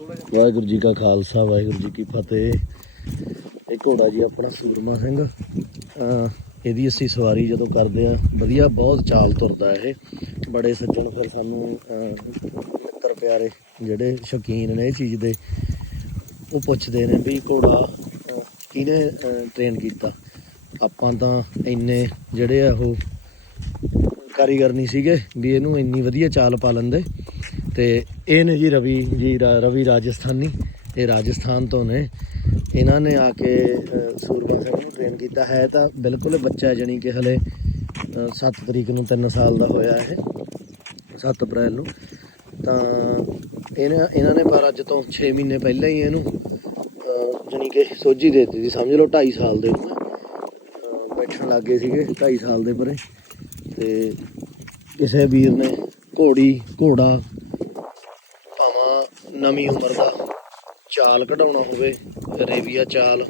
ਵਾਹਿਗੁਰੂ ਜੀ ਕਾ ਖਾਲਸਾ, ਵਾਹਿਗੁਰੂ ਜੀ ਕੀ ਫਤਿਹ। ਇਹ ਘੋੜਾ ਜੀ ਆਪਣਾ ਸੂਰਮਾ ਸਿੰਘ। ਇਹਦੀ ਅਸੀਂ ਸਵਾਰੀ ਜਦੋਂ ਕਰਦੇ ਆ ਵਧੀਆ ਬਹੁਤ ਚਾਲ ਤੁਰਦਾ ਇਹ। ਬੜੇ ਸੱਜਣ ਫਿਰ ਸਾਨੂੰ ਮਿੱਤਰ ਪਿਆਰੇ ਜਿਹੜੇ ਸ਼ੌਕੀਨ ਨੇ ਇਹ ਚੀਜ਼ ਦੇ, ਉਹ ਪੁੱਛਦੇ ਨੇ ਵੀ ਘੋੜਾ ਕਿਹਨੇ ਟ੍ਰੇਨ ਕੀਤਾ? ਆਪਾਂ ਤਾਂ ਇੰਨੇ ਜਿਹੜੇ ਆ ਉਹ ਕਾਰੀਗਰ ਨਹੀਂ ਸੀਗੇ ਵੀ ਇਹਨੂੰ ਇੰਨੀ ਵਧੀਆ ਚਾਲ ਪਾ ਲੈਂਦੇ। ਤੇ ਇਹ ਨੇ ਜੀ ਰਵੀ ਜੀ ਰਾ- ਰਵੀ ਰਾਜਸਥਾਨੀ। ਇਹ ਰਾਜਸਥਾਨ ਤੋਂ ਨੇ। ਇਹਨਾਂ ਨੇ ਆ ਕੇ ਅਹ, ਸਿੰਘ ਨੂੰ ਟ੍ਰੇਨ ਕੀਤਾ। ਹੈ ਤਾਂ ਬਿਲਕੁਲ ਬੱਚਾ ਜਣੀ ਕਿ ਹਲੇ 7 ਤਰੀਕ ਨੂੰ 3 ਸਾਲ ਦਾ ਹੋਇਆ ਇਹ 7 ਅਪ੍ਰੈਲ ਨੂੰ। ਤਾਂ ਇਹਨਾਂ ਇਹਨਾਂ ਨੇ ਪਰ ਅੱਜ ਤੋਂ 6 ਮਹੀਨੇ ਪਹਿਲਾਂ ਹੀ ਇਹਨੂੰ ਅਹ, ਜਾਣੀ ਕਿ ਸੋਝੀ ਦੇ ਦਿੱਤੀ ਸੀ। ਸਮਝ ਲਓ 2.5 ਸਾਲ ਦੇ ਨੂੰ। ਅਹ, ਬੈਠਣ ਲੱਗੇ ਸੀਗੇ 2.5 ਸਾਲ ਦੇ ਪਰੇ। ਤੇ ਕਿਸੇ ਵੀਰ ਨੇ ਘੋੜੀ ਘੋੜਾ ਨਵੀਂ ਉਮਰ ਦਾ ਚਾਲ ਕਢਾਉਣਾ ਹੋਵੇ ਰੇਵੀਆ ਚਾਲ।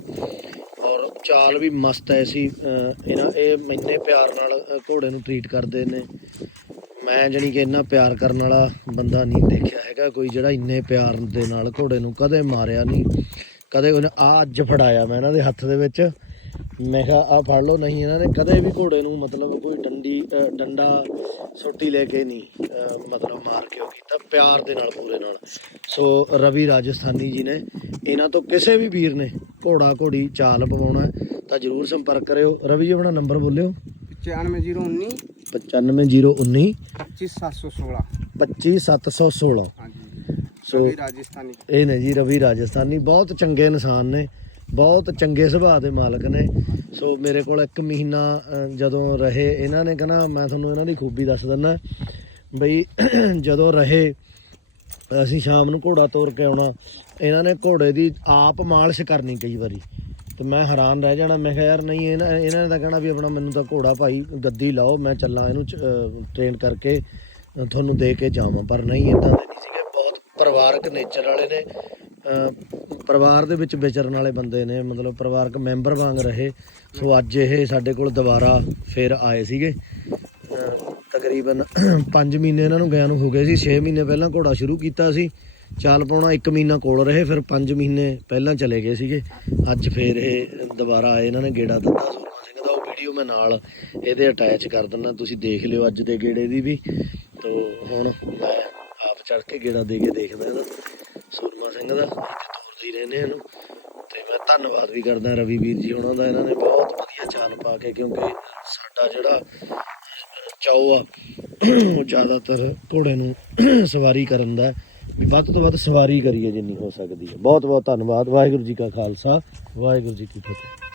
ਔਰ ਚਾਲ ਵੀ ਮਸਤ ਐਸੀ ਅਹ, ਇਹਨਾਂ ਇਹ ਮੈਨੇ ਪਿਆਰ ਨਾਲ ਘੋੜੇ ਨੂੰ ਟ੍ਰੀਟ ਕਰਦੇ ਨੇ। ਮੈਂ ਜਾਣੀ ਕਿ ਇੰਨਾ ਪਿਆਰ ਕਰਨ ਵਾਲਾ ਬੰਦਾ ਨਹੀਂ ਦੇਖਿਆ ਹੈਗਾ ਕੋਈ ਜਿਹੜਾ ਇੰਨੇ ਪਿਆਰ ਦੇ ਨਾਲ ਘੋੜੇ ਨੂੰ ਕਦੇ ਮਾਰਿਆ ਨਹੀਂ। ਕਦੇ ਉਹਨੇ ਆ ਅੱਜ ਫੜਾਇਆ ਮੈਂ ਇਹਨਾਂ ਦੇ ਹੱਥ ਦੇ ਵਿੱਚ। ਮੈਂ ਕਿਹਾ ਆ ਫੜ ਲਓ ਨਹੀਂ ਇਹਨਾਂ ਨੇ ਕਦੇ ਵੀ ਘੋੜੇ ਨੂੰ ਮਤਲਬ ਕੋਈ ਡੰਡੀ ਡੰਡਾ ਸੋਟੀ ਲੈ ਕੇ ਨਹੀਂ ਮਤਲਬ ਮਾਰ ਕੇ ਉਹ ਕੀਤਾ ਪਿਆਰ ਦੇ ਨਾਲ ਪੂਰੇ ਨਾਲ। ਸੋ ਰਵੀ ਰਾਜਸਥਾਨੀ ਜੀ ਨੇ ਇਹਨਾਂ ਤੋਂ ਕਿਸੇ ਵੀ ਵੀਰ ਨੇ ਘੋੜਾ ਘੋੜੀ ਚਾਲ ਪਵਾਉਣਾ ਤਾਂ ਜਰੂਰ ਸੰਪਰਕ ਕਰਿਓ। ਰਵੀ ਜੀ ਆਪਣਾ ਨੰਬਰ ਬੋਲਿਓ। ਪਚਾਨਵੇਂ ਜ਼ੀਰੋ ਉੱਨੀ। 95019 ਪੱਚੀ ਸੱਤ ਸੌ ਸੋਲਾਂ। 25716 ਹਾਂਜੀ। ਸੋ ਸਭੀ ਰਾਜਸਥਾਨੀ। ਇਹ ਨੇ ਜੀ ਰਵੀ ਰਾਜਸਥਾਨੀ। ਬਹੁਤ ਚੰਗੇ ਇਨਸਾਨ ਨੇ। ਬਹੁਤ ਚੰਗੇ ਸੁਭਾਅ ਦੇ ਮਾਲਕ ਨੇ। ਸੋ ਮੇਰੇ ਕੋਲ ਇੱਕ ਮਹੀਨਾ ਜਦੋਂ ਰਹੇ, ਇਹਨਾਂ ਨੇ ਕਹਣਾ, ਮੈਂ ਤੁਹਾਨੂੰ ਇਹਨਾਂ ਦੀ ਖੂਬੀ ਦੱਸ ਦਿੰਦਾ, ਬਈ ਜਦੋਂ ਰਹੇ, ਅਸੀਂ ਸ਼ਾਮ ਨੂੰ ਘੋੜਾ ਤੋਰ ਕੇ ਆਉਣਾ। ਇਹਨਾਂ ਨੇ ਘੋੜੇ ਦੀ ਆਪ ਮਾਲਿਸ਼ ਕਰਨੀ ਕਈ ਵਾਰੀ। ਤੇ ਮੈਂ ਹੈਰਾਨ ਰਹਿ ਜਾਣਾ, ਮੈਂ ਕਿਹਾ, ਯਾਰ ਨਹੀਂ, ਇਹਨਾਂ ਇਹਨਾਂ ਨੇ ਤਾਂ ਕਹਿਣਾ ਵੀ ਆਪਣਾ ਮੈਨੂੰ ਤਾਂ ਘੋੜਾ ਭਾਈ ਗੱਦੀ ਲਾਓ, ਮੈਂ ਚੱਲਾਂ ਇਹਨੂੰ ਟ੍ਰੇਨ ਕਰਕੇ, ਤੁਹਾਨੂੰ ਦੇ ਕੇ ਜਾਵਾਂ। ਪਰ ਨਹੀਂ ਇਦਾਂ ਦੇ ਨਹੀਂ ਸੀਗੇ। ਬਹੁਤ ਪਰਿਵਾਰਕ ਨੇਚਰ ਵਾਲੇ ਨੇ। ਪਰਿਵਾਰ ਦੇ ਵਿੱਚ ਵਿਚਰਨ ਵਾਲੇ ਬੰਦੇ ਨੇ, ਮਤਲਬ ਪਰਿਵਾਰਕ ਮੈਂਬਰ ਵਾਂਗ ਰਹੇ। ਸੋ ਅੱਜ ਇਹ ਸਾਡੇ ਕੋਲ ਦੁਬਾਰਾ ਫਿਰ ਆਏ ਸੀਗੇ। ਤਕਰੀਬਨ 5 ਮਹੀਨੇ ਇਹਨਾਂ ਨੂੰ ਗਿਆ ਨੂੰ ਹੋ ਗਏ ਸੀ। 6 ਮਹੀਨੇ ਪਹਿਲਾਂ ਘੋੜਾ ਸ਼ੁਰੂ ਕੀਤਾ ਸੀ। ਚਾਲ ਪਾਉਣਾ 1 ਮਹੀਨਾ ਕੋਲ ਰਹੇ, ਫਿਰ 5 ਮਹੀਨੇ ਪਹਿਲਾਂ ਚਲੇ ਗਏ ਸੀਗੇ। ਅੱਜ ਫੇਰ ਇਹ ਦੁਬਾਰਾ ਆਏ, ਇਹਨਾਂ ਨੇ ਗੇੜਾ ਦਿੱਤਾ। ਸੂਰਮਾ ਸਿੰਘ ਦਾ ਉਹ ਵੀਡੀਓ ਮੈਂ ਨਾਲ ਇਹਦੇ ਅਟੈਚ ਕਰ ਦਿੰਦਾ। ਤੁਸੀਂ ਦੇਖ ਲਿਓ ਅੱਜ ਦੇ ਗੇੜੇ ਦੀ ਵੀ। ਤੋ ਹੁਣ ਮੈਂ ਆਪ ਚੜ ਕੇ ਗੇੜਾ ਦੇ ਕੇ ਦੇਖਦਾ ਇਹਦਾ। ਸੂਰਮਾ ਸਿੰਘ ਦਾ ਹੀ ਰਹਿੰਦੇ ਇਹਨੂੰ। ਤੇ ਮੈਂ ਧੰਨਵਾਦ ਵੀ ਕਰਦਾ ਰਵੀ ਵੀਰ ਜੀ ਉਹਨਾਂ ਦਾ, ਇਹਨਾਂ ਨੇ ਬਹੁਤ ਵਧੀਆ ਚਾਲ ਪਾ ਕੇ, ਕਿਉਂਕਿ ਸਾਡਾ ਜਿਹੜਾ ਚਾਉ ਆ, ਉਹ ਜ਼ਿਆਦਾਤਰ ਘੋੜੇ ਨੂੰ ਸਵਾਰੀ ਕਰਨ ਦਾ ਵੀ ਵੱਧ ਤੋਂ ਵੱਧ ਸਵਾਰੀ ਕਰੀਏ ਜਿੰਨੀ ਹੋ ਸਕਦੀ ਹੈ। ਬਹੁਤ ਬਹੁਤ ਧੰਨਵਾਦ। ਵਾਹਿਗੁਰੂ ਜੀ ਕਾ ਖਾਲਸਾ, ਵਾਹਿਗੁਰੂ ਜੀ ਕੀ ਫਤਿਹ।